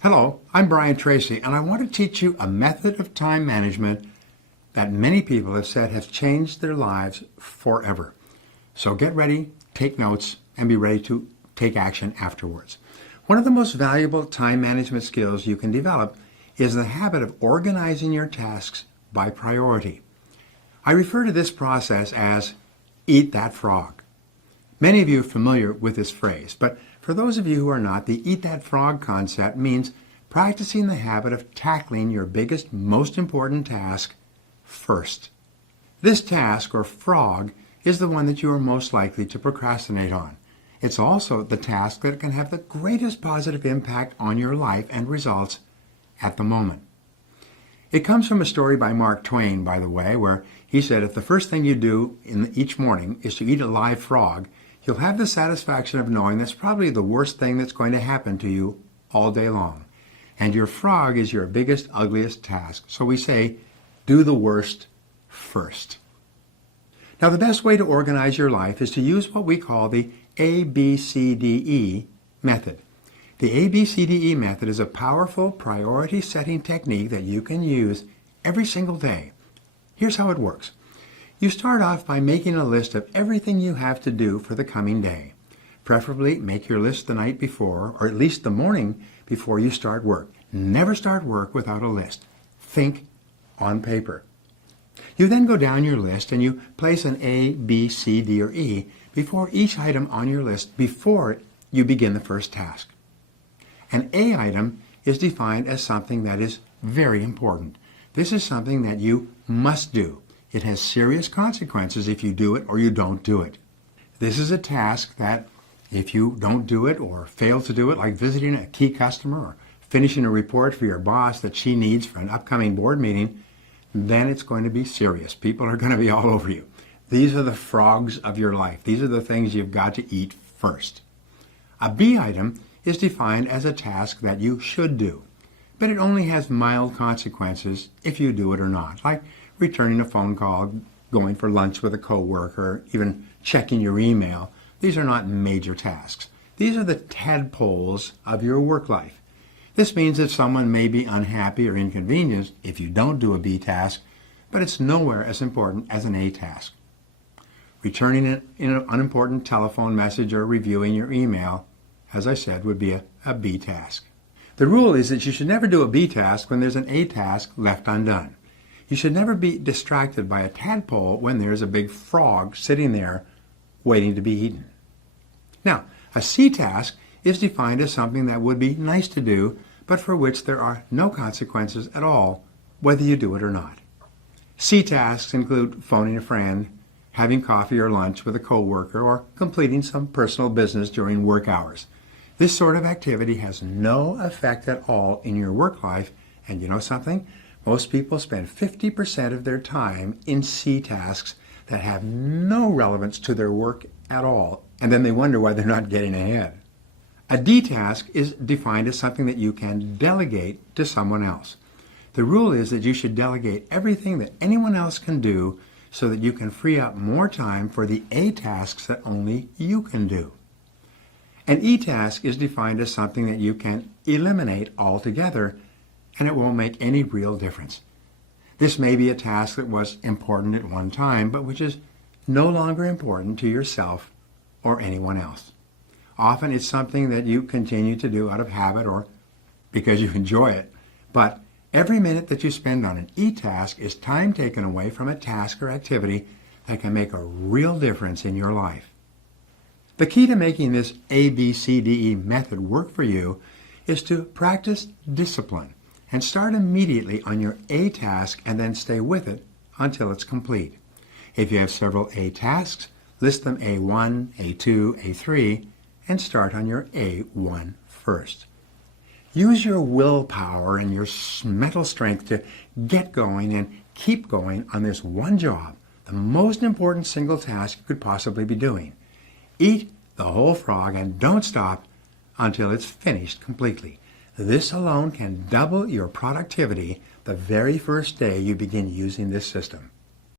Hello, I'm Brian Tracy, and I want to teach you a method of time management that many people have said has changed their lives forever. So get ready, take notes, and be ready to take action afterwards. One of the most valuable time management skills you can develop is the habit of organizing your tasks by priority. I refer to this process as eat that frog. Many of you are familiar with this phrase, but for those of you who are not, the eat that frog concept means practicing the habit of tackling your biggest, most important task first. This task, or frog, is the one that you are most likely to procrastinate on. It's also the task that can have the greatest positive impact on your life and results at the moment. It comes from a story by Mark Twain, by the way, where he said if the first thing you do each morning is to eat a live frog, you'll have the satisfaction of knowing that's probably the worst thing that's going to happen to you all day long. And your frog is your biggest, ugliest task. So we say, do the worst first. Now, the best way to organize your life is to use what we call the ABCDE method. The ABCDE method is a powerful priority setting technique that you can use every single day. Here's how it works. You start off by making a list of everything you have to do for the coming day. Preferably make your list the night before, or at least the morning before you start work. Never start work without a list. Think on paper. You then go down your list and you place an A, B, C, D, or E before each item on your list before you begin the first task. An A item is defined as something that is very important. This is something that you must do. It has serious consequences if you do it or you don't do it. This is a task that if you don't do it or fail to do it, like visiting a key customer or finishing a report for your boss that she needs for an upcoming board meeting, then it's going to be serious. People are going to be all over you. These are the frogs of your life. These are the things you've got to eat first. A B item is defined as a task that you should do, but it only has mild consequences if you do it or not, like returning a phone call, going for lunch with a coworker, even checking your email. These are not major tasks. These are the tadpoles of your work life. This means that someone may be unhappy or inconvenienced if you don't do a B task, but it's nowhere as important as an A task. Returning an unimportant telephone message or reviewing your email, as I said, would be a B task. The rule is that you should never do a B task when there's an A task left undone. You should never be distracted by a tadpole when there's a big frog sitting there waiting to be eaten. Now, a C task is defined as something that would be nice to do, but for which there are no consequences at all, whether you do it or not. C tasks include phoning a friend, having coffee or lunch with a coworker, or completing some personal business during work hours. This sort of activity has no effect at all in your work life, and you know something? Most people spend 50% of their time in C tasks that have no relevance to their work at all, and then they wonder why they're not getting ahead. A D task is defined as something that you can delegate to someone else. The rule is that you should delegate everything that anyone else can do so that you can free up more time for the A tasks that only you can do. An E task is defined as something that you can eliminate altogether, and it won't make any real difference. This may be a task that was important at one time, but which is no longer important to yourself or anyone else. Often it's something that you continue to do out of habit or because you enjoy it, but every minute that you spend on an E task is time taken away from a task or activity that can make a real difference in your life. The key to making this ABCDE method work for you is to practice discipline and start immediately on your A task and then stay with it until it's complete. If you have several A tasks, list them A1, A2, A3, and start on your A1 first. Use your willpower and your mental strength to get going and keep going on this one job, the most important single task you could possibly be doing. Eat the whole frog and don't stop until it's finished completely. This alone can double your productivity the very first day you begin using this system.